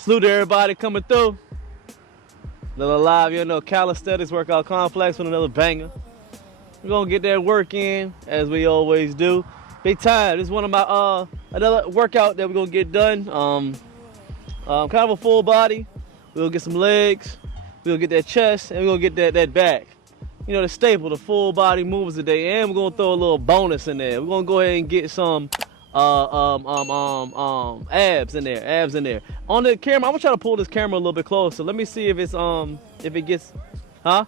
Salute to everybody coming through. Little live, you know, Calisthenics workout complex with another banger. We're gonna get that work in as we always do. Big time. This is one of my another workout that we're gonna get done. Kind of a full body. We'll get some legs. We'll get that chest, and we're gonna get that back. You know, the staple, the full body movements today, and we're gonna throw a little bonus in there. We're gonna go ahead and get some abs in there. On the camera, I'm gonna try to pull this camera a little bit closer. Let me see if it's if it gets, I'm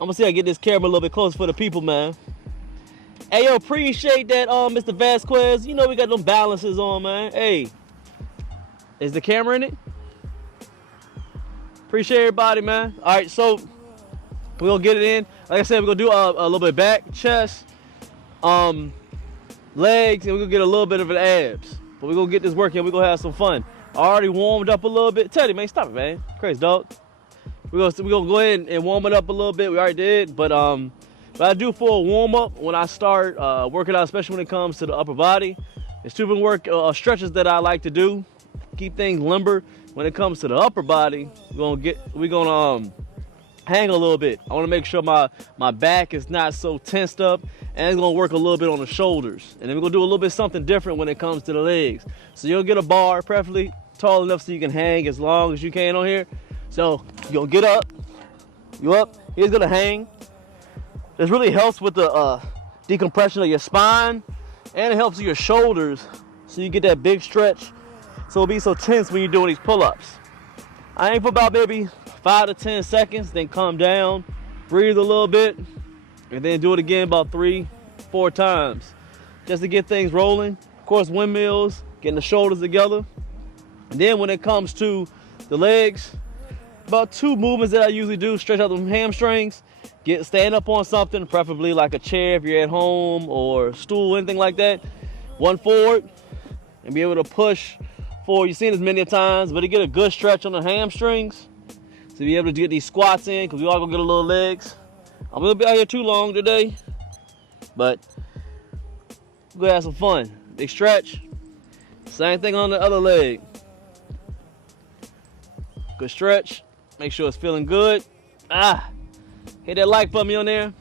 gonna see if I get this camera a little bit closer for the people, man. Hey, yo, appreciate that, Mr. Vasquez. You know we got them balances on, man. Hey, is the camera in it? Appreciate everybody, man. All right, so we're gonna get it in. Like I said, we're gonna do a little bit back, chest, legs, and we're gonna get a little bit of an abs. But we're gonna get this work in. We're gonna have some fun. I already warmed up a little bit. Teddy, man, stop it, man. Crazy dog. We're gonna go ahead and warm it up a little bit. We already did, but what I do for a warm up when I start working out, especially when it comes to the upper body, there's two different stretches that I like to do. Keep things limber. When it comes to the upper body, we're gonna hang a little bit. I want to make sure my back is not so tensed up, and it's gonna work a little bit on the shoulders. And then we're gonna do a little bit something different when it comes to the legs. So you'll get a bar, preferably tall enough so you can hang as long as you can on here. So you're gonna get up, you up, he's gonna hang. This really helps with the decompression of your spine, and it helps with your shoulders so you get that big stretch, so it'll be so tense when you're doing these pull-ups. I aim for about maybe 5 to 10 seconds, then calm down, breathe a little bit, and then do it again about 3-4 times just to get things rolling. Of course, windmills, getting the shoulders together. And then when it comes to the legs, about 2 movements that I usually do: stretch out the hamstrings, stand up on something, preferably like a chair if you're at home, or a stool, anything like that. One forward, and be able to push forward. You've seen this many times, but to get a good stretch on the hamstrings, to be able to get these squats in, because we all gonna get a little legs. I'm gonna be out here too long today, but we're gonna have some fun. Big stretch. Same thing on the other leg. Good stretch. Make sure it's feeling good. Hit that like button on there.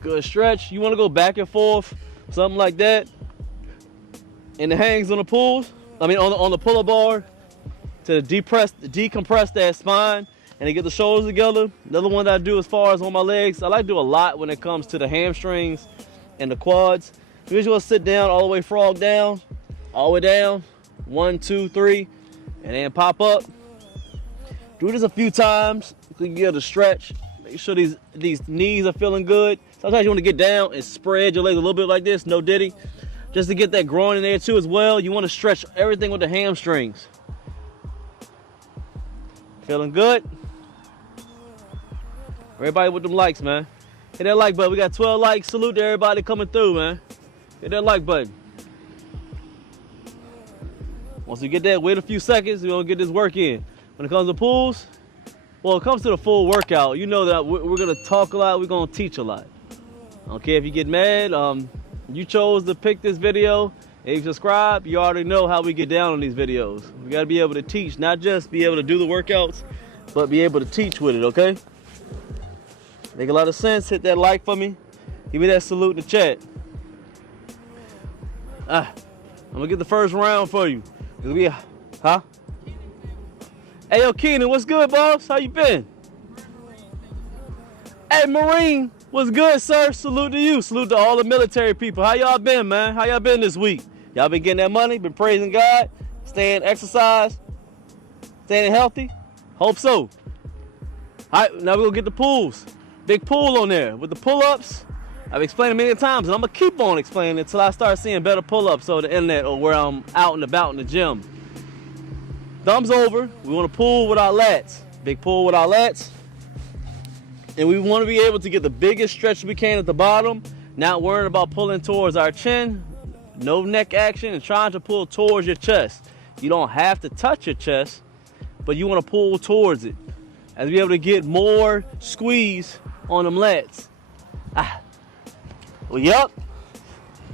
Good stretch. You want to go back and forth, something like that. And the hangs on the pulls. On the pull-up bar to decompress that spine and to get the shoulders together. Another one that I do as far as on my legs, I like to do a lot when it comes to the hamstrings and the quads. You usually sit down all the way, frog down, all the way down. 1, 2, 3, and then pop up. Do this a few times so you can get a stretch. Make sure these knees are feeling good. Sometimes you want to get down and spread your legs a little bit like this, no diddy. Just to get that groin in there too as well. You want to stretch everything with the hamstrings. Feeling good? Everybody with them likes, man. Hit that like button. We got 12 likes. Salute to everybody coming through, man. Hit that like button. Once we get that, wait a few seconds, we're gonna get this work in. When it comes to pulls, well, it comes to the full workout, you know that we're gonna talk a lot, we're gonna teach a lot. I don't care if you get mad, you chose to pick this video, and you subscribe, you already know how we get down on these videos. We gotta be able to teach, not just be able to do the workouts, but be able to teach with it, okay? Make a lot of sense. Hit that like for me. Give me that salute in the chat. I'm gonna get the first round for you. Hey, yo, Keenan, what's good, boss? How you been? Hey, Marine, what's good, sir? Salute to you. Salute to all the military people. How y'all been, man? How y'all been this week? Y'all been getting that money? Been praising God? Staying exercise? Staying healthy? Hope so. All right, now we're gonna get the pulls. Big pull on there. With the pull-ups, I've explained it many times, and I'm gonna keep on explaining it until I start seeing better pull-ups on the internet or where I'm out and about in the gym. Thumbs over, we wanna pull with our lats. Big pull with our lats. And we wanna be able to get the biggest stretch we can at the bottom, not worrying about pulling towards our chin, no neck action, and trying to pull towards your chest. You don't have to touch your chest, but you wanna pull towards it. As we able to get more squeeze on them lats. Well, yup.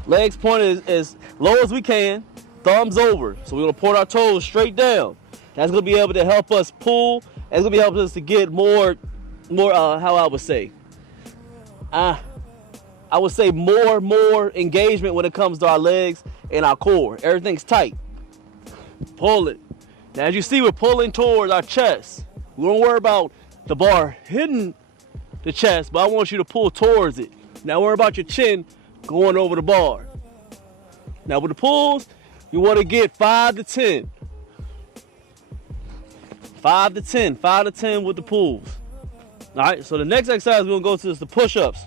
Legs pointed as low as we can. thumbs over. So we're gonna point our toes straight down. That's gonna be able to help us pull. It's gonna be helping us to get more, how I would say, I would say more engagement when it comes to our legs and our core. Everything's tight. Pull it. Now, as you see, we're pulling towards our chest. We don't worry about the bar hitting the chest, but I want you to pull towards it. Now, worry about your chin going over the bar. Now, with the pulls, you want to get 5 to 10. 5 to 10. 5 to 10 with the pulls. All right, so the next exercise we're going to go to is the push-ups.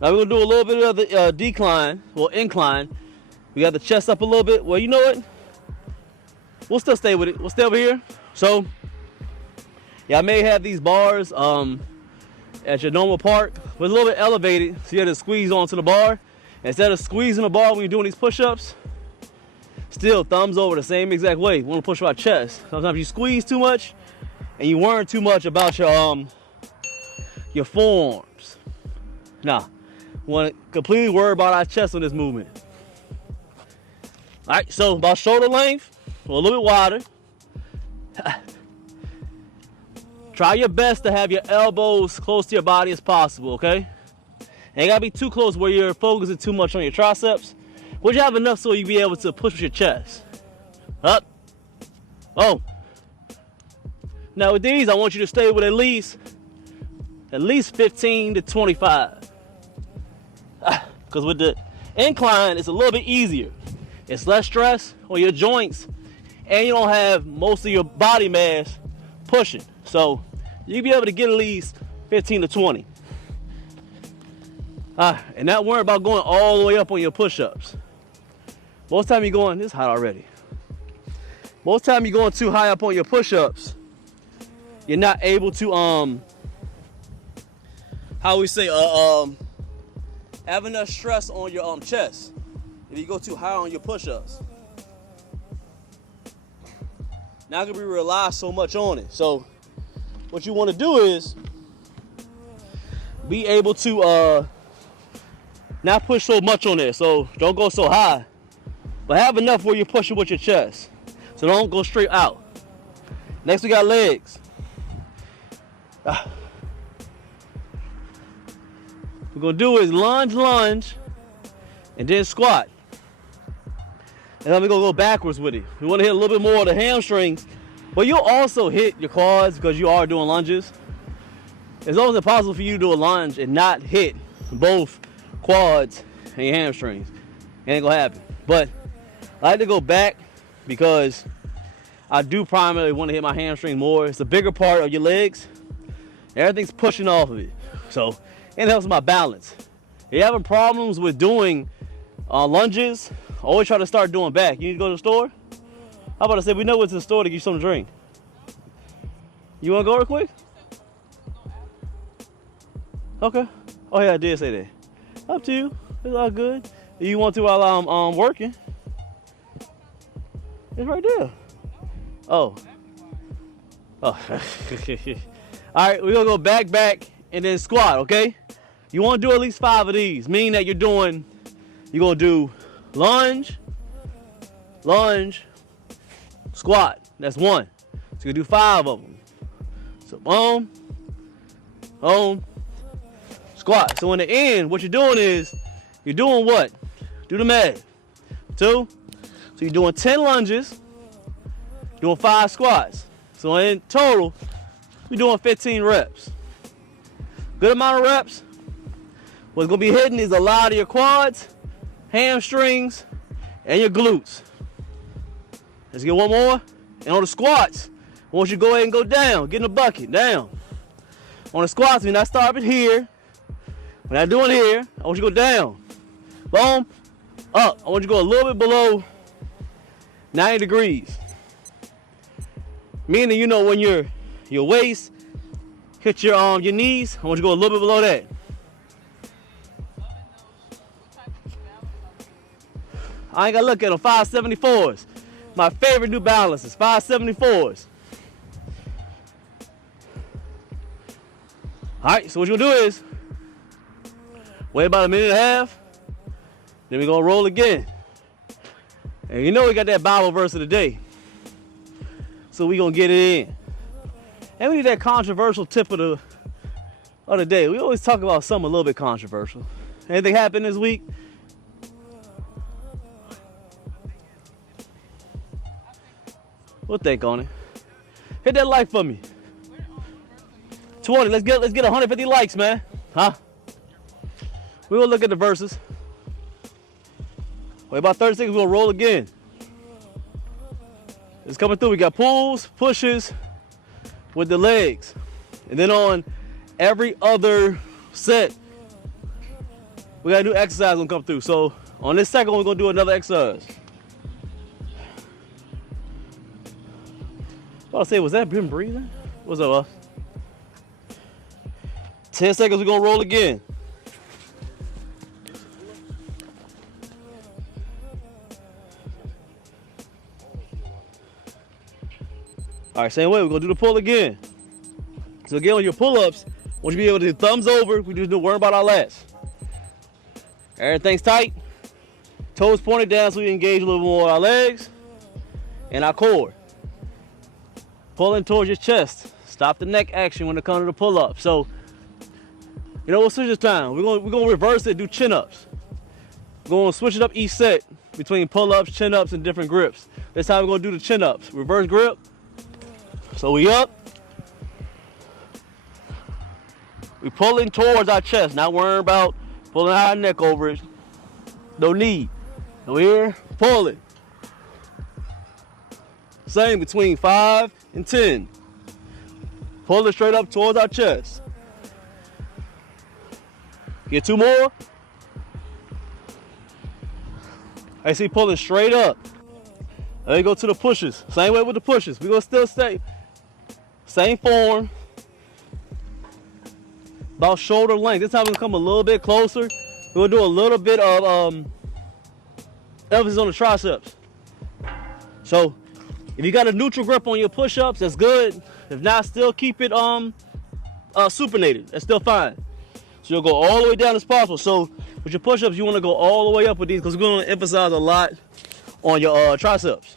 Now, we're going to do a little bit of the decline, or incline. We got the chest up a little bit. Well, you know what? We'll still stay with it. We'll stay over here. So, yeah, I may have these bars at your normal park, but it's a little bit elevated, so you have to squeeze onto the bar. Instead of squeezing the bar when you're doing these push-ups, still thumbs over the same exact way. You want to push our chest. Sometimes you squeeze too much, and you worry too much about your forearms. Nah, we want to completely worry about our chest on this movement. All right, so about shoulder length, or a little bit wider. Try your best to have your elbows close to your body as possible, okay? Ain't gotta be too close where you're focusing too much on your triceps. But you have enough so you be able to push with your chest. Up. Oh. Now with these, I want you to stay with at least 15 to 25. Because with the incline, it's a little bit easier. It's less stress on your joints, and you don't have most of your body mass pushing. So you'll be able to get at least 15 to 20. And not worry about going all the way up on your push-ups. Most time you're going, this is hot already. Most time you're going too high up on your push-ups, you're not able to, have enough stress on your chest if you go too high on your push-ups. Not gonna be rely so much on it. So what you want to do is be able to not push so much on there. So don't go so high, but have enough where you're pushing with your chest. So don't go straight out. Next we got legs. What we're gonna do is lunge, and then squat. And then we're gonna go backwards with it. We wanna hit a little bit more of the hamstrings, but you'll also hit your quads because you are doing lunges. It's almost impossible for you to do a lunge and not hit both quads and your hamstrings. It ain't gonna happen. But I like to go back because I do primarily want to hit my hamstring more. It's the bigger part of your legs. Everything's pushing off of it. So it helps my balance. If you're having problems with doing lunges, always try to start doing back. You need to go to the store? How about I say we know what's in the store to get you something to drink? You want to go real quick? Okay. Oh yeah, I did say that. Up to you. It's all good. If you want to while I'm working. It's right there. Oh. Oh. All right, we're gonna go back, and then squat, okay? You want to do at least 5 of these, meaning that you're gonna do lunge, squat. That's 1. So you're gonna do 5 of them. So squat. So in the end, what you're doing is, you're doing what? Do the math. 2. So you're doing 10 lunges, doing 5 squats. So in total, we're doing 15 reps. Good amount of reps. What's gonna be hitting is a lot of your quads, hamstrings, and your glutes. Let's get one more. And on the squats, I want you to go ahead and go down. Get in the bucket, down. On the squats, we're not starting here. We're not doing here. I want you to go down. Boom, up. I want you to go a little bit below 90 degrees. Meaning, you know, when your waist hit your knees, I want you to go a little bit below that. I ain't gotta look at them. 574s. My favorite New Balances. 574s. Alright, so what you're gonna do is wait about a minute and a half. Then we're gonna roll again. And you know we got that Bible verse of the day. So we gonna get it in. And we need that controversial tip of the day. We always talk about something a little bit controversial. Anything happened this week? We'll think on it. Hit that like for me. 20. Let's get 150 likes, man. Huh? We gonna look at the verses. Wait about 30 seconds. We're gonna roll again. It's coming through. We got pulls, pushes with the legs, and then on every other set, we got a new exercise gonna come through. So on this second one, we're gonna do another exercise. I was say, was that been breathing? What's up, us? 10 seconds, we're gonna roll again. All right, same way, we're gonna do the pull again. So again, on your pull-ups, I want you to be able to do thumbs over. We just don't worry about our lats. Everything's tight. Toes pointed down so we engage a little more our legs and our core. Pulling towards your chest. Stop the neck action when it comes to the pull-up. So, you know, we'll switch this time. We're gonna reverse it, do chin-ups. We're gonna switch it up each set between pull-ups, chin-ups, and different grips. This time we're gonna do the chin-ups. Reverse grip. So we up. We pulling towards our chest, not worrying about pulling our neck over it. No need. And we're here, pulling. Same between 5 and 10. Pull it straight up towards our chest. Get 2 more. I see pulling straight up. Then go to the pushes. Same way with the pushes. We're gonna still stay same form. About shoulder length. This time we're gonna come a little bit closer. We're gonna do a little bit of emphasis on the triceps. So if you got a neutral grip on your push-ups, that's good. If not, still keep it supinated. That's still fine. So you'll go all the way down as possible. So with your push-ups, you want to go all the way up with these because we're going to emphasize a lot on your triceps.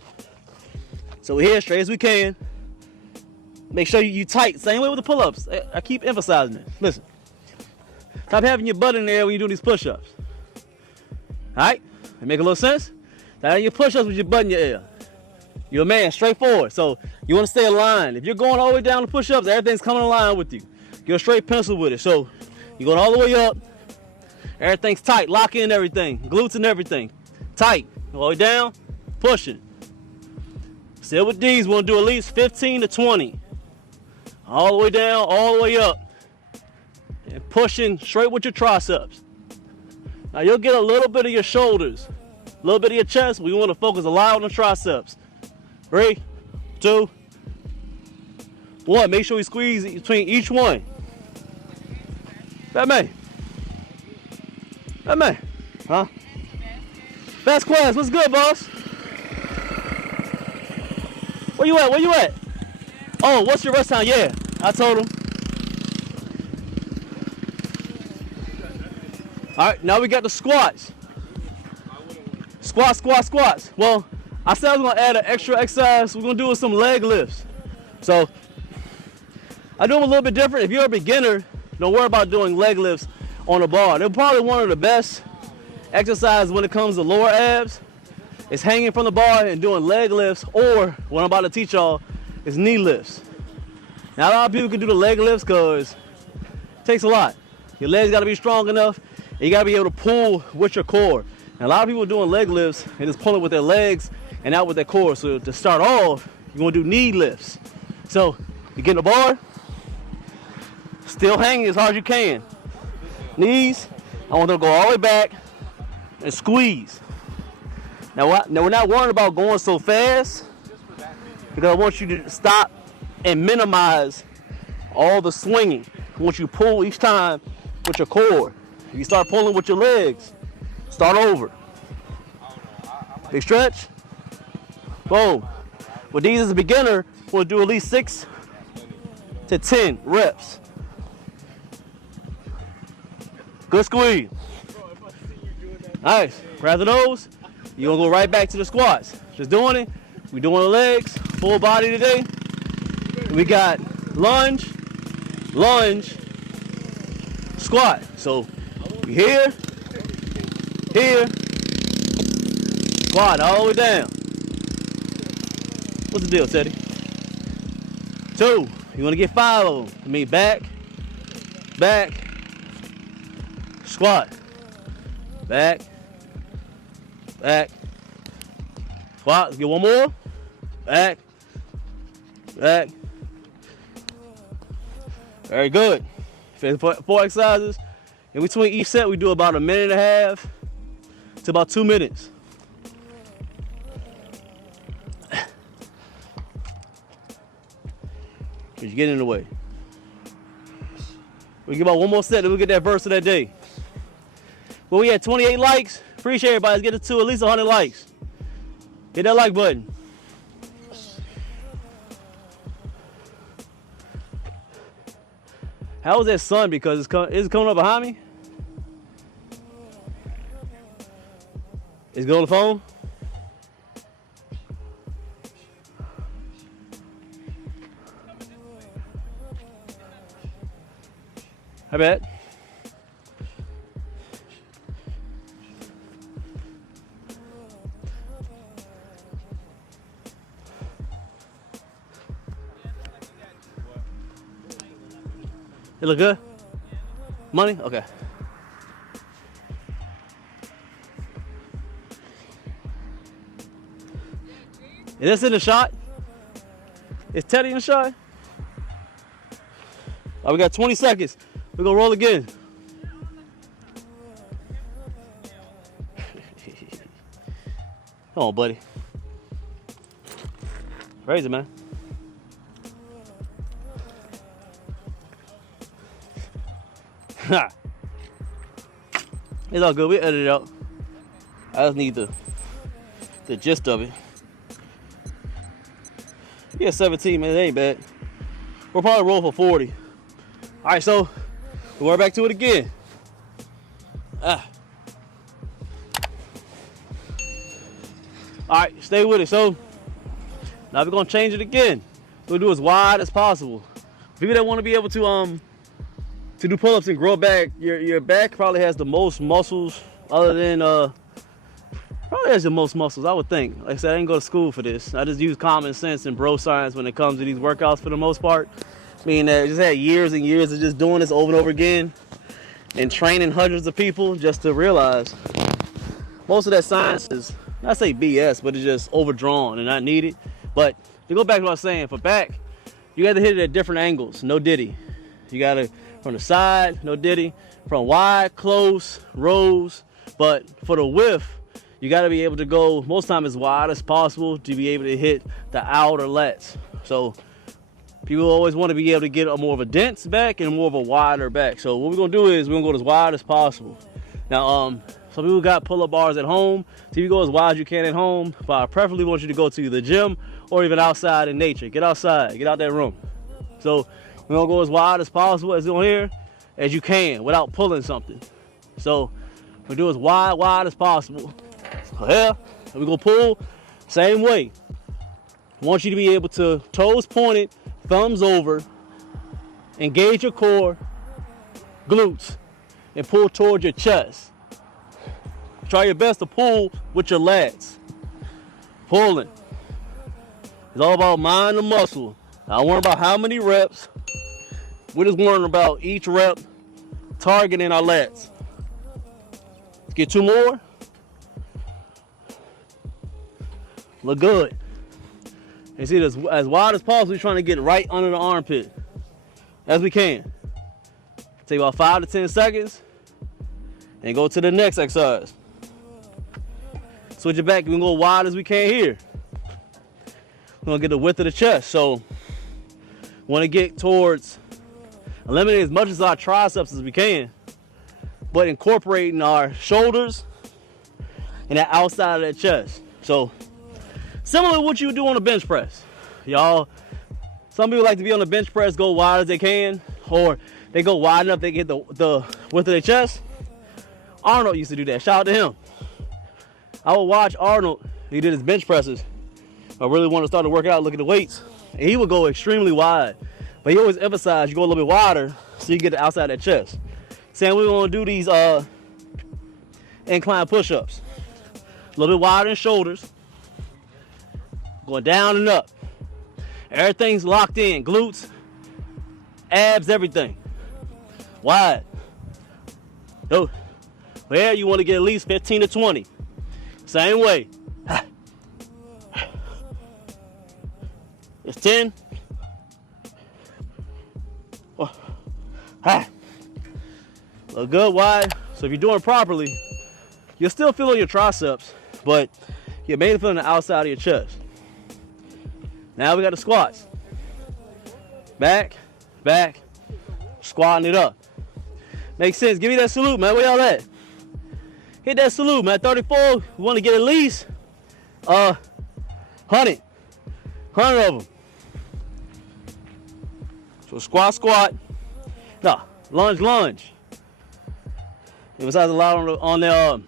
So we're here straight as we can. Make sure you tight. Same way with the pull-ups. I keep emphasizing it. Listen. Stop having your butt in there when you're doing these push-ups. All right? That make a little sense? Now your push-ups with your butt in your ear. You're a man, straightforward. So you want to stay aligned. If you're going all the way down to push-ups, everything's coming in line with you. Get a straight pencil with it. So you're going all the way up. Everything's tight. Lock in everything. Glutes and everything. Tight. All the way down. Pushing. Still with these, we'll do at least 15 to 20. All the way down, all the way up. And pushing straight with your triceps. Now you'll get a little bit of your shoulders. A little bit of your chest. We want to focus a lot on the triceps. 3, 2, 1. Make sure we squeeze between each one. Batman. Huh? Fast class. What's good, boss? Where you at? Oh, what's your rest time? Yeah, I told him. All right, now we got the squats. Squats. Well, I said I was gonna add an extra exercise. We're gonna do some leg lifts. So I do them a little bit different. If you're a beginner, don't worry about doing leg lifts on a bar. They're probably one of the best exercises when it comes to lower abs. It's hanging from the bar and doing leg lifts, or what I'm about to teach y'all is knee lifts. Now a lot of people can do the leg lifts because it takes a lot. Your legs gotta be strong enough, and you gotta be able to pull with your core. And a lot of people doing leg lifts and just pulling with their legs and out with their core. So to start off, you wanna do knee lifts. So you get in the bar, still hanging as hard as you can. Knees, I want them to go all the way back and squeeze. Now we're not worrying about going so fast because I want you to stop and minimize all the swinging. I want you to pull each time with your core. If you start pulling with your legs, start over. Big stretch. Boom. With these as a beginner, we'll do at least 6 to 10 reps. Good squeeze. Nice. Grab the nose. you're gonna go right back to the squats. Just doing it. We're doing the legs, full body today. We got lunge, lunge, squat. So here, here, squat all the way down. What's the deal, Teddy? 2. You want to get 5 of them. I mean, back, back, squat, back, back, squat. Let's get one more. Back, back. Very good. 4 exercises. In between each set, we do about 1.5 minutes to about 2 minutes. Because you're getting in the way. We get about one more set, then we'll get that verse of that day. Well, we had 28 likes. Appreciate everybody. Let's get it to at least 100 likes. Hit that like button. How was that sun? Because it's coming up behind me? Is it going on the phone? I bet. It look good? Money? Okay. Is this in the shot? Is Teddy in the shot? Oh, we got 20 seconds. We're gonna roll again. Come on, buddy. Crazy, man. It's all good. We edit it out. I just need the gist of it. Yeah, 17, man. It ain't bad. We'll probably roll for 40. All right, so we're back to it again. All right, stay with it. So now we're gonna change it again. We'll do as wide as possible. People that want to be able to do pull-ups and grow back, your back probably has the most muscles, other than probably has the most muscles, I would think. Like I said, I didn't go to school for this. I just use common sense and bro science when it comes to these workouts for the most part. Meaning that I just had years and years of just doing this over and over again and training hundreds of people just to realize most of that science is, not say BS, but it's just overdrawn and not needed. But to go back to what I was saying, for back, you got to hit it at different angles, no diddy. You got to, from the side, no diddy, from wide, close, rows. But for the width, you got to be able to go, most time as wide as possible to be able to hit the outer lats. So people always want to be able to get a more of a dense back and more of a wider back. So what we're going to do is we're going to go as wide as possible. Now, some people got pull-up bars at home. So you go as wide as you can at home. But I preferably want you to go to the gym or even outside in nature. Get outside. Get out that room. So we're going to go as wide as possible as on here as you can without pulling something. So we'll do as wide as possible. So here, we're going to pull same way. I want you to be able to, toes pointed, thumbs over, engage your core, glutes, and pull towards your chest. Try your best to pull with your lats. Pulling. It's all about mind and muscle. I don't worry about how many reps. We're just worrying about each rep targeting our lats. Let's get 2 more. Look good. And see, as wide as possible, we're trying to get right under the armpit as we can. Take about 5 to 10 seconds and go to the next exercise. Switch it back. We can go wide as we can here. We're gonna get the width of the chest. So we want to get towards eliminating as much of our triceps as we can, but incorporating our shoulders and that outside of that chest. So similar to what you would do on a bench press. Y'all, some people like to be on the bench press, go wide as they can, or they go wide enough they get the width of their chest. Arnold used to do that. Shout out to him. I would watch Arnold. He did his bench presses. I really want to start to work out, look at the weights. And he would go extremely wide. But he always emphasized you go a little bit wider so you get the outside of that chest. Saying we're going to do these incline push-ups. A little bit wider in shoulders. Going down and up. Everything's locked in. Glutes, abs, everything. Wide. So, there you want to get at least 15 to 20. Same way. It's 10. Look good wide. So if you're doing it properly, you'll still feel on your triceps, but you're mainly feeling the outside of your chest. Now we got the squats. Back, back, squatting it up. Makes sense. Give me that salute, man. Where y'all at? Hit that salute, man. 34. We want to get at least 100 of them. So squat, squat. No, lunge, lunge. Emphasize a lot on the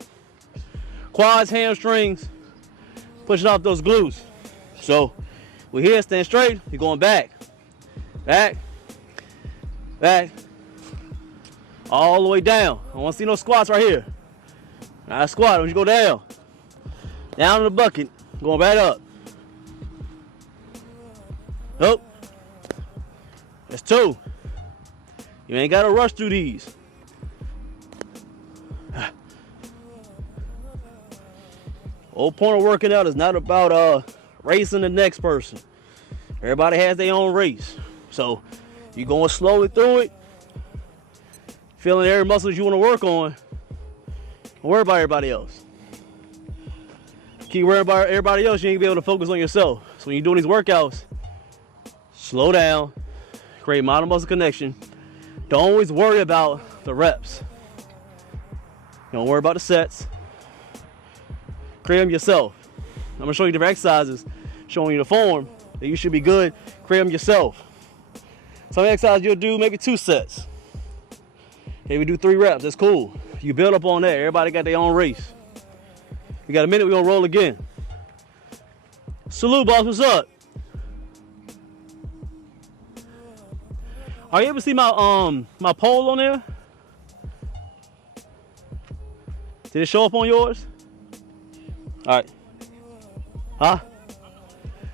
quads, hamstrings, pushing off those glutes. So we're here, stand straight. You're going back, back, back, all the way down. I want to see no squats right here. All right, squat. When you go down, down in the bucket, going back up. Oh, that's 2. You ain't got to rush through these. Whole point of working out is not about racing the next person. Everybody has their own race. So you're going slowly through it, feeling every muscle you want to work on. Don't worry about everybody else. Keep worrying about everybody else, you ain't gonna be able to focus on yourself. So when you're doing these workouts, slow down, create mind-muscle connection. Don't always worry about the reps. Don't worry about the sets. Create them yourself. I'm gonna show you different exercises, showing you the form that you should be good. Create them yourself. Some exercises you'll do maybe 2 sets. Okay, we do 3 reps. That's cool. You build up on that. Everybody got their own race. We got a minute. We're gonna roll again. Salute, boss. What's up? Are you able to see my my poll on there? Did it show up on yours? All right. Huh?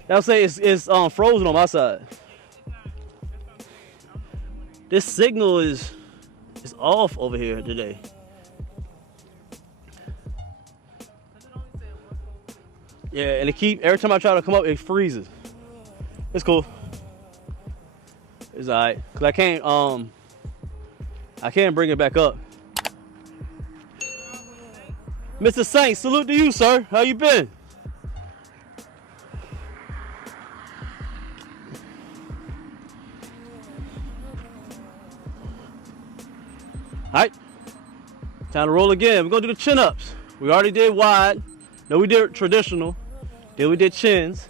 That'll say it's frozen on my side. This signal is off over here today. Yeah, and every time I try to come up, it freezes. It's cool. It's alright, cause I can't bring it back up. Mr. Saint, salute to you, sir. How you been? Alright, time to roll again. We're gonna do the chin-ups. We already did wide. Then we did traditional. Then we did chins.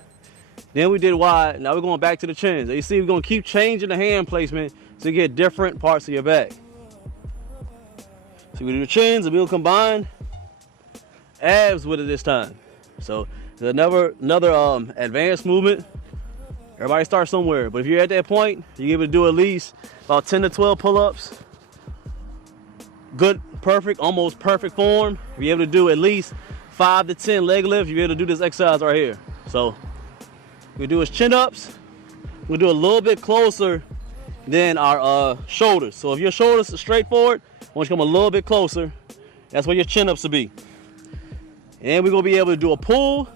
Then we did wide. Now we're going back to the chins. You see, we're going to keep changing the hand placement to get different parts of your back. So we do the chins and we'll combine abs with it this time. So there's another advanced movement. Everybody starts somewhere. But if you're at that point, you're able to do at least about 10 to 12 pull-ups. Good, perfect, almost perfect form. If you're able to do at least 5 to 10 leg lifts, you'll be able to do this exercise right here. So we do is chin ups. We'll do a little bit closer than our shoulders. So if your shoulders are straight forward, I want you to come a little bit closer. That's where your chin ups will be. And we're gonna be able to do a pull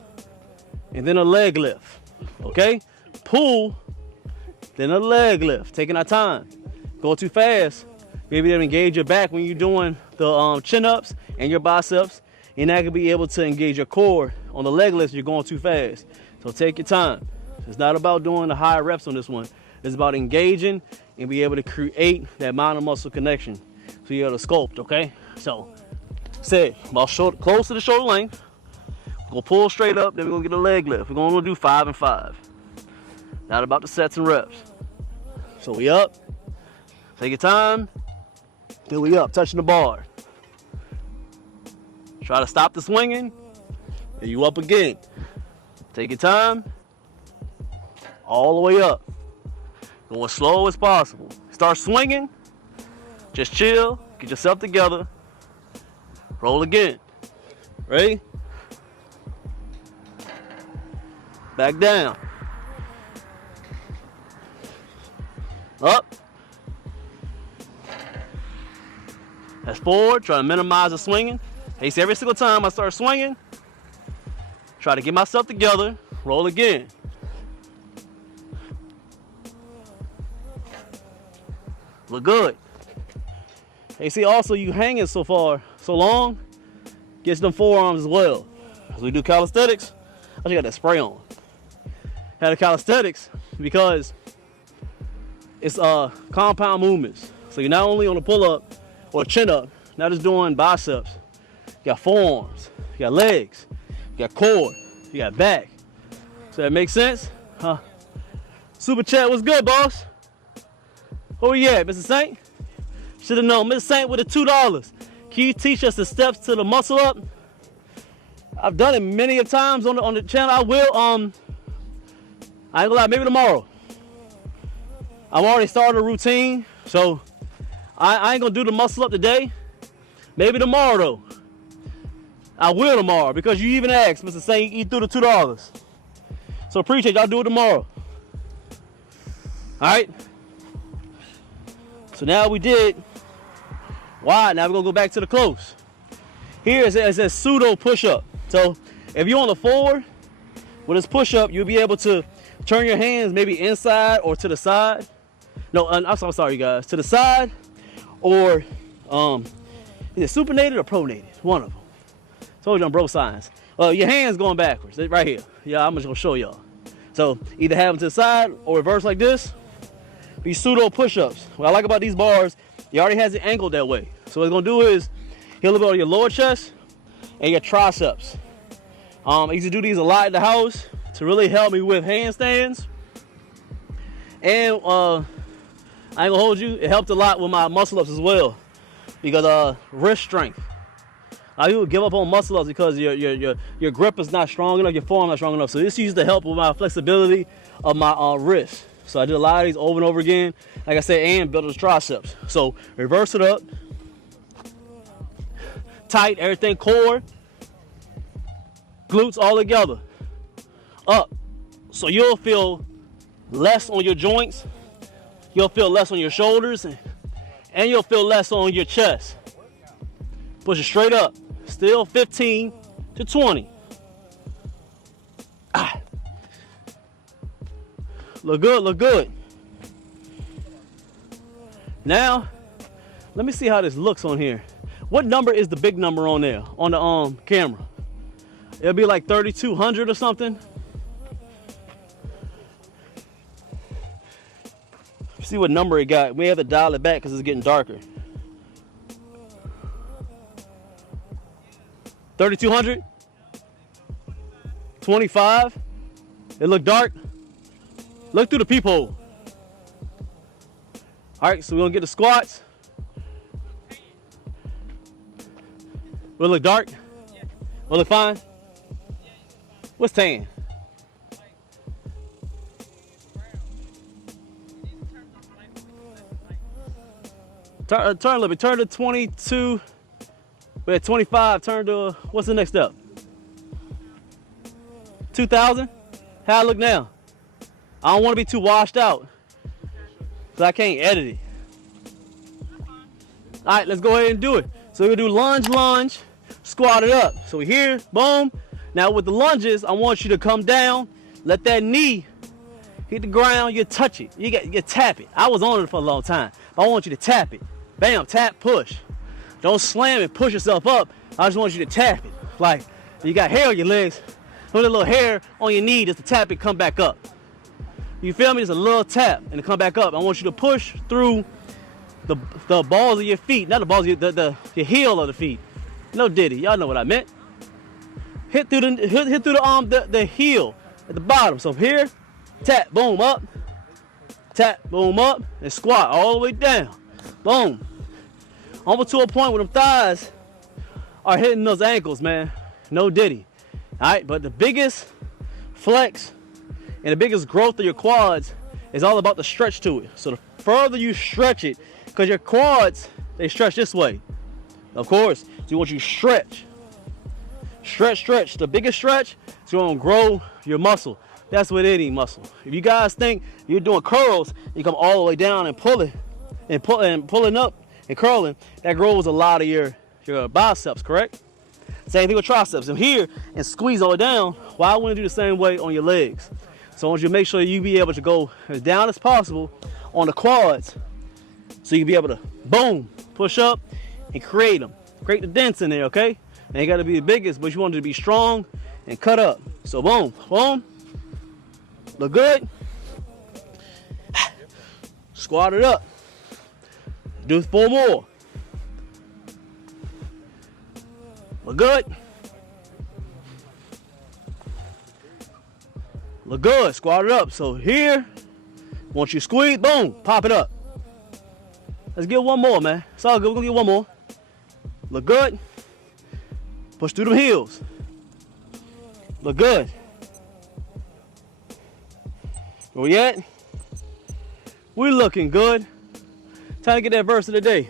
and then a leg lift. Okay? Pull, then a leg lift. Taking our time. Go too fast, you'll be able to engage your back when you're doing the chin ups and your biceps. You're not gonna be able to engage your core on the leg lift if you're going too fast. So take your time. It's not about doing the high reps on this one. It's about engaging and be able to create that mind-muscle connection. So you're able to sculpt, okay? So, say about close to the shoulder length. We're gonna pull straight up, then we're gonna get a leg lift. We're gonna do 5 and 5. Not about the sets and reps. So we up, take your time, then we up, touching the bar. Try to stop the swinging and you up again. Take your time, all the way up. Going slow as possible. Start swinging, just chill, get yourself together, roll again. Ready? Back down. Up. That's forward, try to minimize the swinging. Hey, see, every single time I start swinging, try to get myself together, roll again. Look good. Hey, see, also you hanging so long, gets them forearms as well. As we do calisthenics, I just got that spray on. Had a calisthenics because it's compound movements. So you're not only on a pull-up or chin up, not just doing biceps. You got forearms, you got legs, you got core, you got back. So that makes sense? Huh? Super chat was good, boss. Where you at, Mr. Saint? Should have known. Mr. Saint with the $2. Can you teach us the steps to the muscle up? I've done it many of times on the channel. I will. I ain't gonna lie, maybe tomorrow. I've already started a routine, so I ain't gonna do the muscle up today. Maybe tomorrow though. I will tomorrow because you even asked, Mr. Saint, you threw the $2. So appreciate y'all. Do it tomorrow. All right. So now we did wide. Now we're gonna go back to the close. Here it says pseudo push-up. So if you're on the forward with this push-up, you'll be able to turn your hands maybe inside or to the side. No, I'm sorry, guys. To the side, or is it supinated or pronated? One of them. Told you on bro science. Your hands going backwards, right here. Yeah, I'm just gonna show y'all. So either have them to the side or reverse like this. These pseudo push-ups. What I like about these bars, he already has it angled that way. So what it's gonna do is he'll live on your lower chest and your triceps. I used to do these a lot in the house to really help me with handstands. And I ain't gonna hold you, it helped a lot with my muscle ups as well. Because wrist strength. I would give up on muscle ups because your grip is not strong enough, your forearm not strong enough. So this used to help with my flexibility of my wrist. So I did a lot of these over and over again, like I said, and build those triceps. So reverse it up. Tight, everything, core, glutes all together. Up. So you'll feel less on your joints. You'll feel less on your shoulders. And you'll feel less on your chest. Push it straight up. Still 15 to 20. Ah. Look good, look good. Now, let me see how this looks on here. What number is the big number on there, on the camera? It'll be like 3,200 or something. See what number it got. We have to dial it back because it's getting darker. 3,200? 25? It look dark? Look through the peephole. All right, so we're gonna get the squats. Will it look dark? Will it look fine? What's tan? Turn a little bit. Turn to 22. We're at 25. Turn to, what's the next step? 2,000? How I look now? I don't want to be too washed out, so I can't edit it. All right, let's go ahead and do it. So we're gonna do lunge, squat it up. So we're here, boom. Now with the lunges, I want you to come down, let that knee hit the ground, you touch it, you tap it. I was on it for a long time, but I want you to tap it. Bam, tap, push. Don't slam it, push yourself up. I just want you to tap it. Like you got hair on your legs, put a little hair on your knee just to tap it, come back up. You feel me? Just a little tap and to come back up. I want you to push through the balls of your feet, not the balls of the heel of the feet. No diddy, y'all know what I meant. Hit through the heel at the bottom. So here, tap, boom, up, tap, boom, up, and squat all the way down. Boom. Almost to a point where them thighs are hitting those ankles, man. No diddy. All right, but the biggest flex and the biggest growth of your quads is all about the stretch to it. So the further you stretch it, because your quads, they stretch this way, of course. So you want you to stretch. Stretch. The biggest stretch is going to grow your muscle. That's with any muscle. If you guys think you're doing curls, you come all the way down and pulling up and curling, that grows a lot of your biceps, correct? Same thing with triceps. I'm here and squeeze all the way down. Well, I want to do the same way on your legs. So I want you to make sure you be able to go as down as possible on the quads, so you can be able to boom, push up and create the dents in there, okay? Ain't got to be the biggest, but you want it to be strong and cut up. So boom. Look good. Squat it up. Do 4 more. Look good. Look good. Squat it up. So here, once you squeeze, boom, pop it up. Let's get one more, man. It's all good. We're going to get one more. Look good. Push through the heels. Look good. Where we at? We're looking good. Time to get that verse of the day.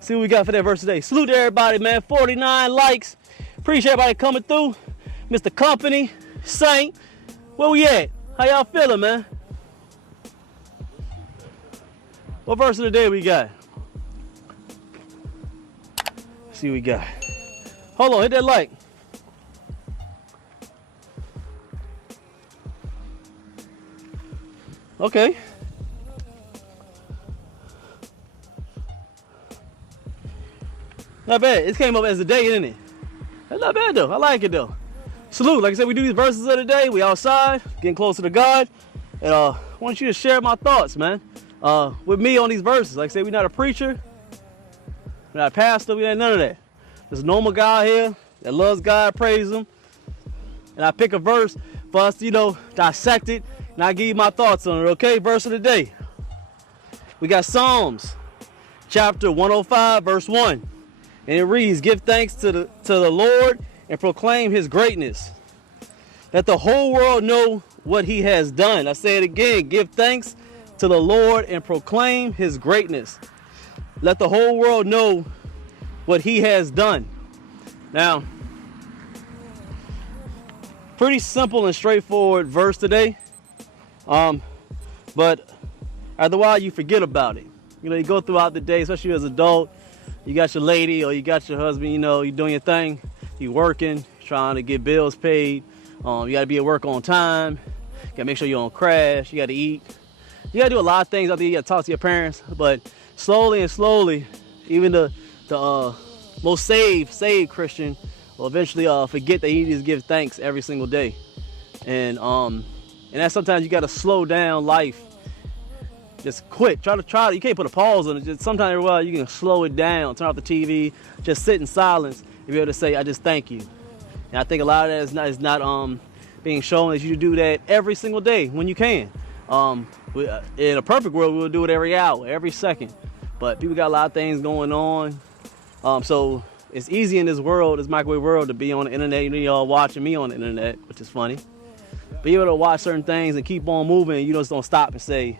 See what we got for that verse today. Salute to everybody, man. 49 likes. Appreciate everybody coming through. Mr. Company, Saint. Where we at? How y'all feeling, man? What verse of the day we got? Let's see what we got. Hold on, hit that like. Okay. Not bad. It came up as a day, didn't it? That's not bad though. I like it though. Salute. Like I said, we do these verses of the day. We outside, getting closer to God. And I want you to share my thoughts, man. With me on these verses. Like I said, we're not a preacher. We're not a pastor. We ain't none of that. There's a normal guy here that loves God, praise him. And I pick a verse for us to, dissect it. And I give you my thoughts on it, okay? Verse of the day. We got Psalms, chapter 105, verse 1. And it reads, give thanks to the Lord and proclaim his greatness. Let the whole world know what he has done. I say it again, give thanks to the Lord and proclaim his greatness. Let the whole world know what he has done. Now, pretty simple and straightforward verse today. But after a while you forget about it. You go throughout the day, especially as an adult. You got your lady or you got your husband, you're doing your thing. You working, trying to get bills paid. You got to be at work on time. You got to make sure you don't crash. You got to eat. You got to do a lot of things out there. You got to talk to your parents. But slowly and slowly, even the most saved Christian will eventually forget that he needs to give thanks every single day. And that's sometimes you got to slow down life. Just quit. Try to. You can't put a pause on it. Just sometimes every while you can slow it down. Turn off the TV. Just sit in silence and be able to say, "I just thank you." And I think a lot of that is not being shown that you do that every single day when you can. In a perfect world, we would do it every hour, every second. But people got a lot of things going on. So it's easy in this world, this microwave world, to be on the internet. Y'all watching me on the internet, which is funny. Be able to watch certain things and keep on moving. You just don't stop and say,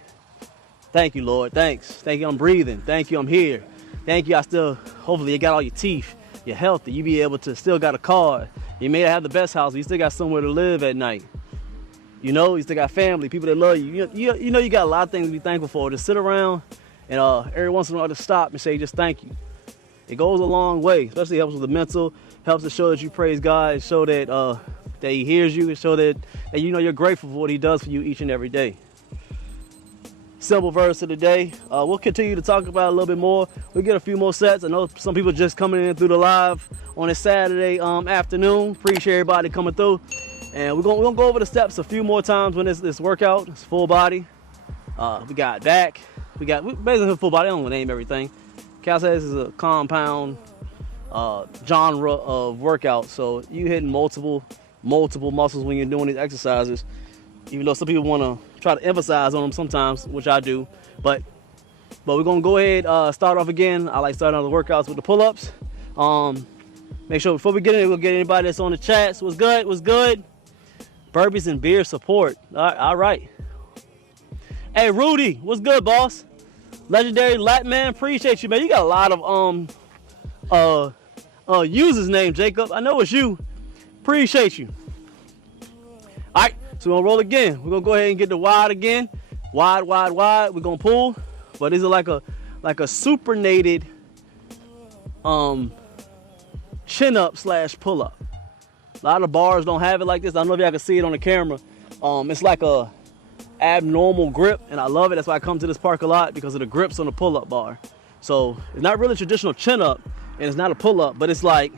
thank you, Lord. Thanks. Thank you, I'm breathing. Thank you, I'm here. Thank you, hopefully you got all your teeth. You're healthy. You be able to still got a car. You may not have the best house, but you still got somewhere to live at night. You still got family, people that love you. You got a lot of things to be thankful for. Just sit around and every once in a while just stop and say just thank you. It goes a long way, especially helps with the mental, helps to show that you praise God, and show that that he hears you, and show that you're grateful for what he does for you each and every day. Simple verse of the day. We'll continue to talk about it a little bit more. We'll get a few more sets. I know some people just coming in through the live on a Saturday afternoon. Appreciate everybody coming through. And we're gonna go over the steps a few more times when this workout. It's full body. We got back. We basically full body. I don't want to name everything. Calisthenics is a compound genre of workout. So you hitting multiple muscles when you're doing these exercises. Even though some people want to try to emphasize on them sometimes, which I do. But we're going to go ahead start off again. I like starting out the workouts with the pull-ups. Make sure before we get in, we'll get anybody that's on the chats. What's good? What's good? Burpees and beer support. All right. Hey, Rudy, what's good, boss? Legendary Latin man, appreciate you, man. You got a lot of users name, Jacob. I know it's you. Appreciate you. All right, so we're gonna roll again. We're gonna go ahead and get the wide again. Wide. We're gonna pull, but these are like a supinated chin up / pull up. A lot of bars don't have it like this. I don't know if y'all can see it on the camera. It's like a abnormal grip, and I love it. That's why I come to this park a lot, because of the grips on the pull up bar. So it's not really traditional chin up, and it's not a pull up, but it's like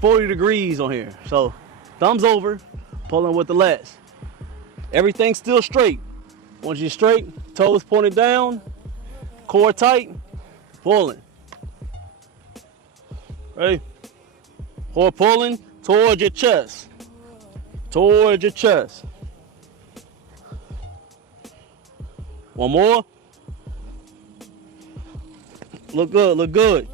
40 degrees on here. So thumbs over, pulling with the lats. Everything's still straight. Once you're straight, toes pointed down, core tight, pulling. Ready? Core pulling towards your chest. Towards your chest. One more. Look good, look good.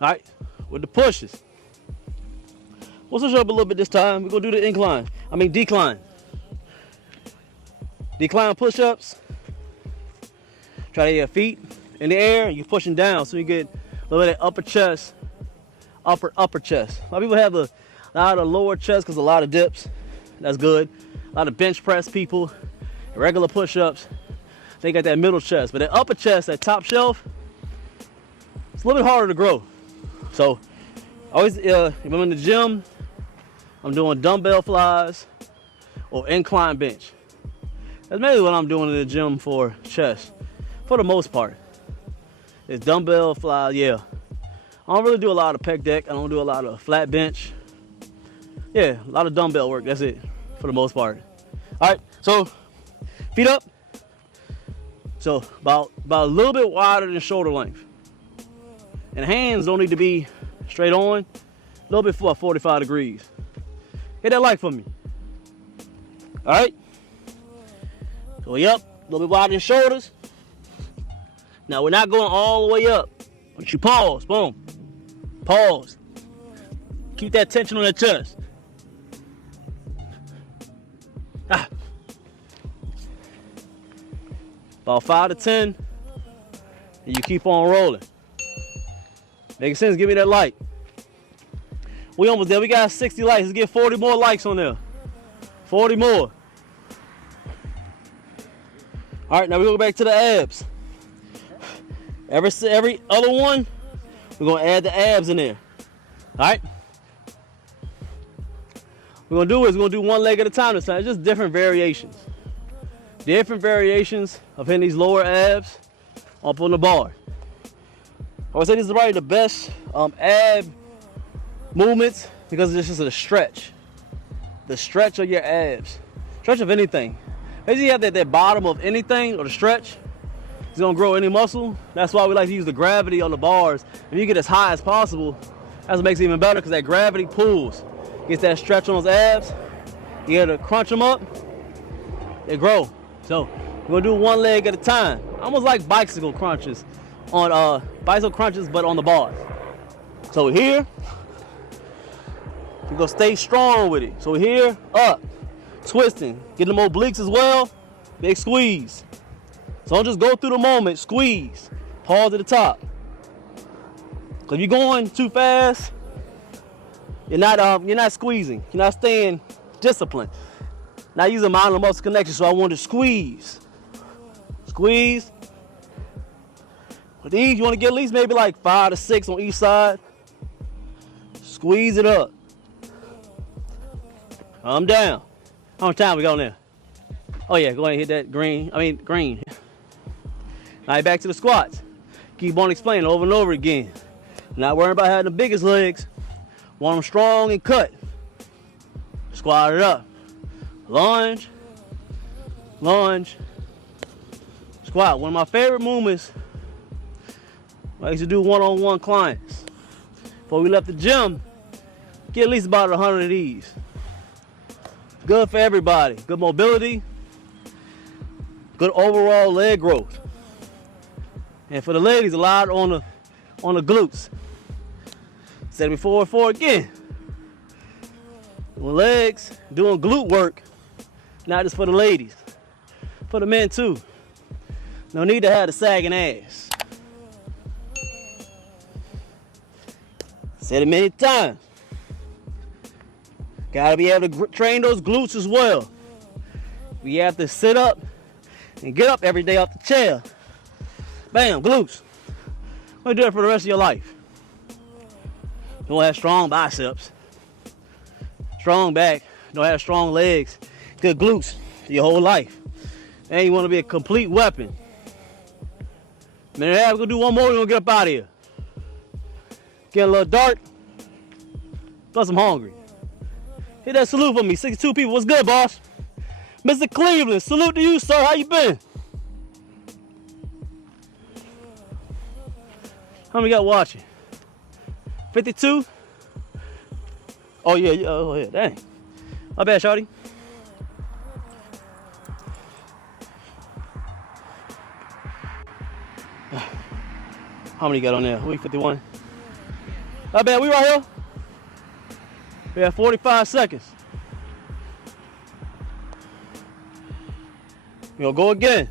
All right, with the pushes. We'll switch up a little bit this time. We're gonna do the decline. Decline push-ups. Try to get your feet in the air and you're pushing down, so you get a little bit of upper chest, upper chest. A lot of people have a lot of lower chest because a lot of dips. That's good. A lot of bench press people, regular push-ups, they got that middle chest. But that upper chest, that top shelf, it's a little bit harder to grow. So always, if I'm in the gym, I'm doing dumbbell flies or incline bench. That's mainly what I'm doing in the gym for chest, for the most part. It's dumbbell fly, yeah. I don't really do a lot of pec deck. I don't do a lot of flat bench. Yeah, a lot of dumbbell work, that's it, for the most part. All right, so feet up. So about a little bit wider than shoulder length. And hands don't need to be straight on, a little bit for 45 degrees. Hit that like for me. All right. So we up, a little bit wider than shoulders. Now we're not going all the way up, but you pause, boom. Pause. Keep that tension on the chest. About 5 to 10, and you keep on rolling. Making sense? Give me that like. We almost there. We got 60 likes. Let's get 40 more likes on there. 40 more. All right, now we go back to the abs. Every other one, we're gonna add the abs in there. All right. We're gonna do one leg at a time this time. It's just different variations. Different variations of hitting these lower abs up on the bar. I would say this is probably the best ab movements because this is a stretch. The stretch of your abs. Stretch of anything. Basically, you have that bottom of anything or the stretch. It's gonna grow any muscle. That's why we like to use the gravity on the bars. If you get as high as possible, that's what makes it even better, because that gravity pulls. Gets that stretch on those abs. You gotta crunch them up. They grow. So we're gonna do one leg at a time. Almost like bicycle crunches but on the bars. So we're here. We're gonna stay strong with it. So we're here, up, twisting, getting them obliques as well. Big squeeze. So don't just go through the moment, squeeze. Pause at the top. Cause if you're going too fast, you're not squeezing. You're not staying disciplined. Not using mind and muscle connection, so I want to squeeze. Squeeze. With these, you want to get at least maybe like 5 to 6 on each side. Squeeze it up. Calm down. How much time we got there? Oh yeah, go ahead and hit that green. All right, back to the squats. Keep on explaining over and over again. Not worrying about having the biggest legs. Want them strong and cut. Squat it up. Lunge, lunge, squat. One of my favorite movements, I used to do one-on-one clients. Before we left the gym, get at least about 100 of these. Good for everybody. Good mobility, good overall leg growth. And for the ladies, a lot on on the glutes. Said it before again. Doing legs, doing glute work, not just for the ladies, for the men too. No need to have the sagging ass. Said it many times. Gotta be able to train those glutes as well. We have to sit up and get up every day off the chair. Bam, glutes. We're gonna do it for the rest of your life. Don't have strong biceps, strong back, don't have strong legs, good glutes your whole life. And you wanna be a complete weapon. Minute and a half, we're gonna do one more, we're gonna get up out of here. Getting a little dark, plus I'm hungry. Hit that salute for me, 62 people, what's good, boss? Mr. Cleveland, salute to you, sir, how you been? How many got watching? 52? Oh yeah, dang. My bad, shawty. How many got on there? We 51. My bad, we right here. We have 45 seconds. We're gonna go again.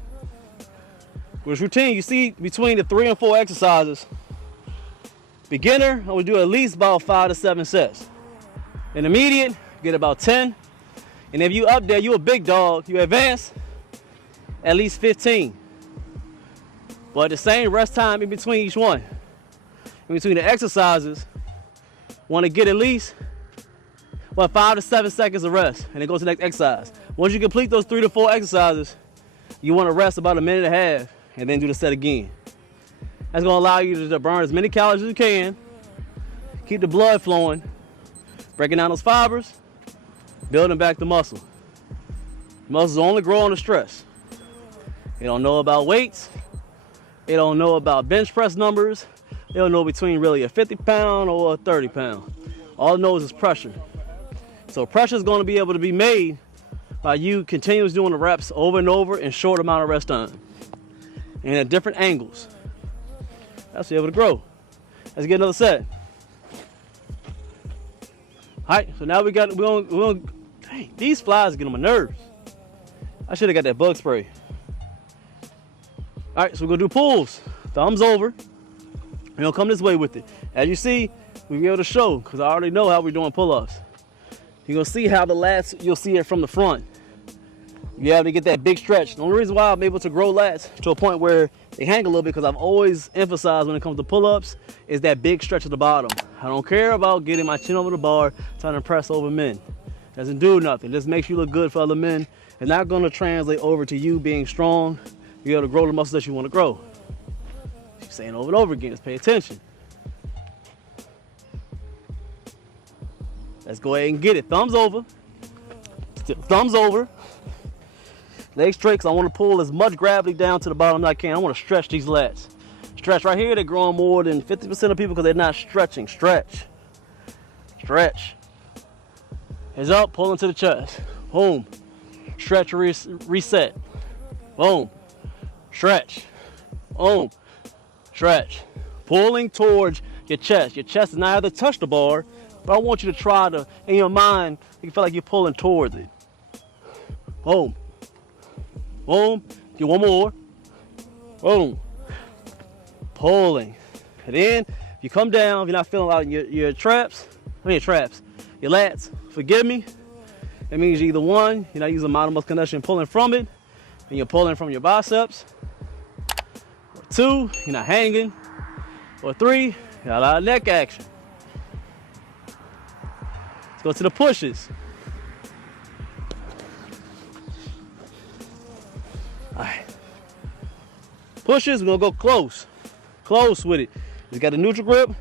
With routine, you see between the 3 and 4 exercises. Beginner, I would do at least about 5 to 7 sets. Intermediate, get about 10. And if you up there, you a big dog, you advance, at least 15. But the same rest time in between each one. In between the exercises, want to get at least 5 to 7 seconds of rest, and then go to the next exercise. Once you complete those 3 to 4 exercises, you want to rest about a minute and a half, and then do the set again. That's going to allow you to burn as many calories as you can, keep the blood flowing, breaking down those fibers, building back the muscle. Muscles only grow under stress. They don't know about weights. They don't know about bench press numbers. They don't know between really a 50-pound or a 30-pound. All it knows is pressure. So pressure is going to be able to be made by you continuously doing the reps over and over in short amount of rest time and at different angles. That's be able to grow. Let's get another set. All right, so now we're gonna dang, these flies get on my nerves. I should have got that bug spray. All right, so we're gonna do pulls. Thumbs over. We're gonna come this way with it. As you see, we'll be able to show, because I already know how we're doing pull-ups. You're gonna see how the lats, you'll see it from the front. You have to get that big stretch. The only reason why I'm able to grow lats to a point where they hang a little bit, because I've always emphasized when it comes to pull-ups, is that big stretch at the bottom. I don't care about getting my chin over the bar, trying to press over men. Doesn't do nothing. It just makes you look good for other men. It's not gonna translate over to you being strong. You're able to grow the muscles that you want to grow. Keep saying over and over again, just pay attention. Let's go ahead and get it. Thumbs over. Still thumbs over. Legs straight, because I want to pull as much gravity down to the bottom as I can. I want to stretch these lats. Stretch right here, they're growing more than 50% of people because they're not stretching. Stretch. Stretch. Heads up, pull into the chest. Boom. Stretch, reset. Boom. Stretch. Boom. Stretch. Pulling towards your chest. Your chest does not have to touch the bar, but I want you to try to, in your mind, you feel like you're pulling towards it. Boom. Boom. Get one more. Boom. Pulling. And then, if you come down, if you're not feeling out your lats, forgive me. It means either one, you're not using monomuscle connection pulling from it, and you're pulling from your biceps. Or 2, you're not hanging. Or 3, you got a lot of neck action. Let's go to the pushes. All right. Pushes, we're gonna go close. Close with it. It's got the neutral grip,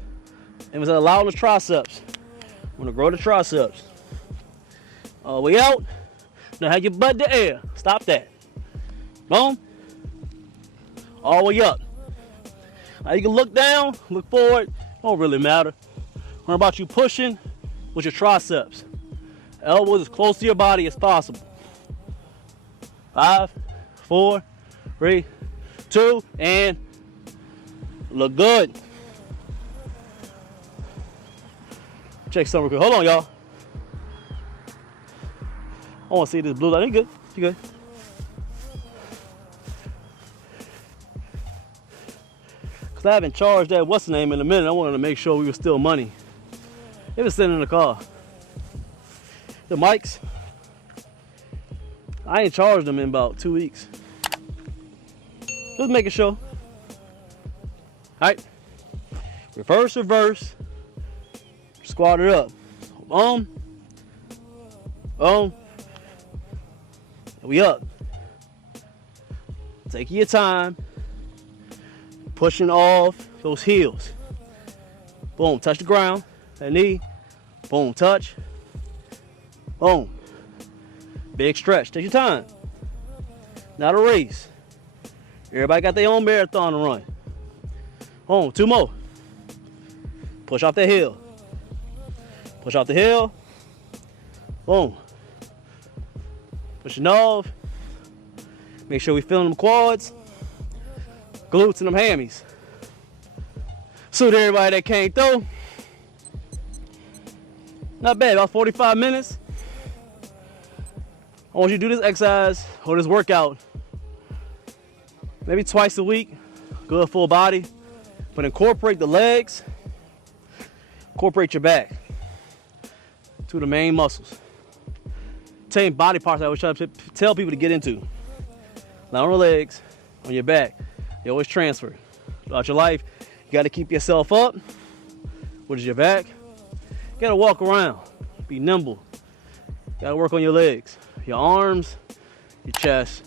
and it's allowing the triceps. I'm gonna grow the triceps. All the way out. Now have your butt in the air. Stop that. Boom. All the way up. Now you can look down, look forward. Don't really matter. What about you pushing with your triceps? Elbows as close to your body as possible. 5, 4, 3, 2, and look good. Check something real quick. Hold on, y'all. I want to see this blue light. You good? You good? Cause I haven't charged that what's the name in a minute. I wanted to make sure we were still money. It was sitting in the car. The mics, I ain't charged them in about 2 weeks. Just making sure. All right. Reverse, reverse. Squat it up. And we up. Take your time. Pushing off those heels. Boom, touch the ground. That knee. Boom, touch. Boom. Big stretch. Take your time. Not a race. Everybody got their own marathon to run. Boom, 2 more. Push off the hill. Push off the hill. Boom. Pushing off. Make sure we feeling them quads, glutes, and them hammies. Salute everybody that came through. Not bad, about 45 minutes. I want you to do this exercise or this workout maybe twice a week. Good full body. But incorporate the legs. Incorporate your back. 2 of the main muscles. 10 body parts I always try to tell people to get into. Not on the legs, on your back. They always transfer. Throughout your life, you got to keep yourself up. What is your back? You got to walk around. Be nimble. You got to work on your legs. Your arms, your chest.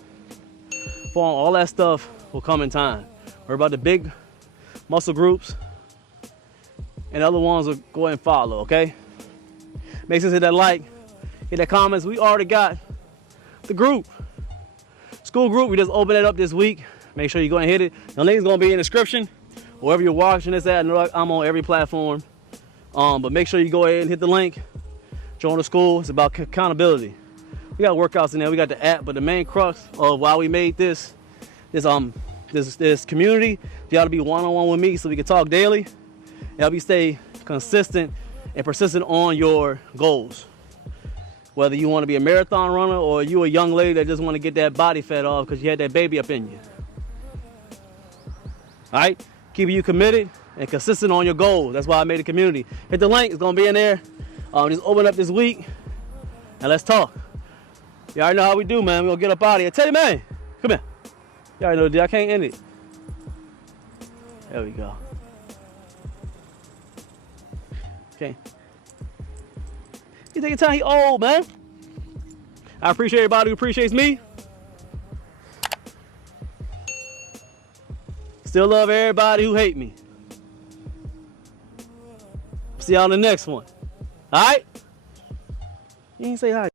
All that stuff will come in time. Worry about the big muscle groups. And the other ones will go ahead and follow, okay? Make sure to hit that like, hit that comments. We already got the group. School group, we just opened it up this week. Make sure you go and hit it. The link's gonna be in the description. Wherever you're watching this at, I know I'm on every platform. But make sure you go ahead and hit the link. Join the school. It's about accountability. We got workouts in there. We got the app, but the main crux of why we made this community, you got to be one-on-one with me so we can talk daily and help you stay consistent and persistent on your goals. Whether you want to be a marathon runner or you a young lady that just want to get that body fat off because you had that baby up in you. All right, keeping you committed and consistent on your goals. That's why I made a community. Hit the link. It's gonna be in there. Just open up this week and let's talk. You already know how we do, man. We're gonna get up out of here. Teddy, man, come here. You already know the deal. I can't end it. There we go. Okay. You take your time. He old, man. I appreciate everybody who appreciates me. Still love everybody who hate me. See y'all in the next one. All right? You didn't say hi.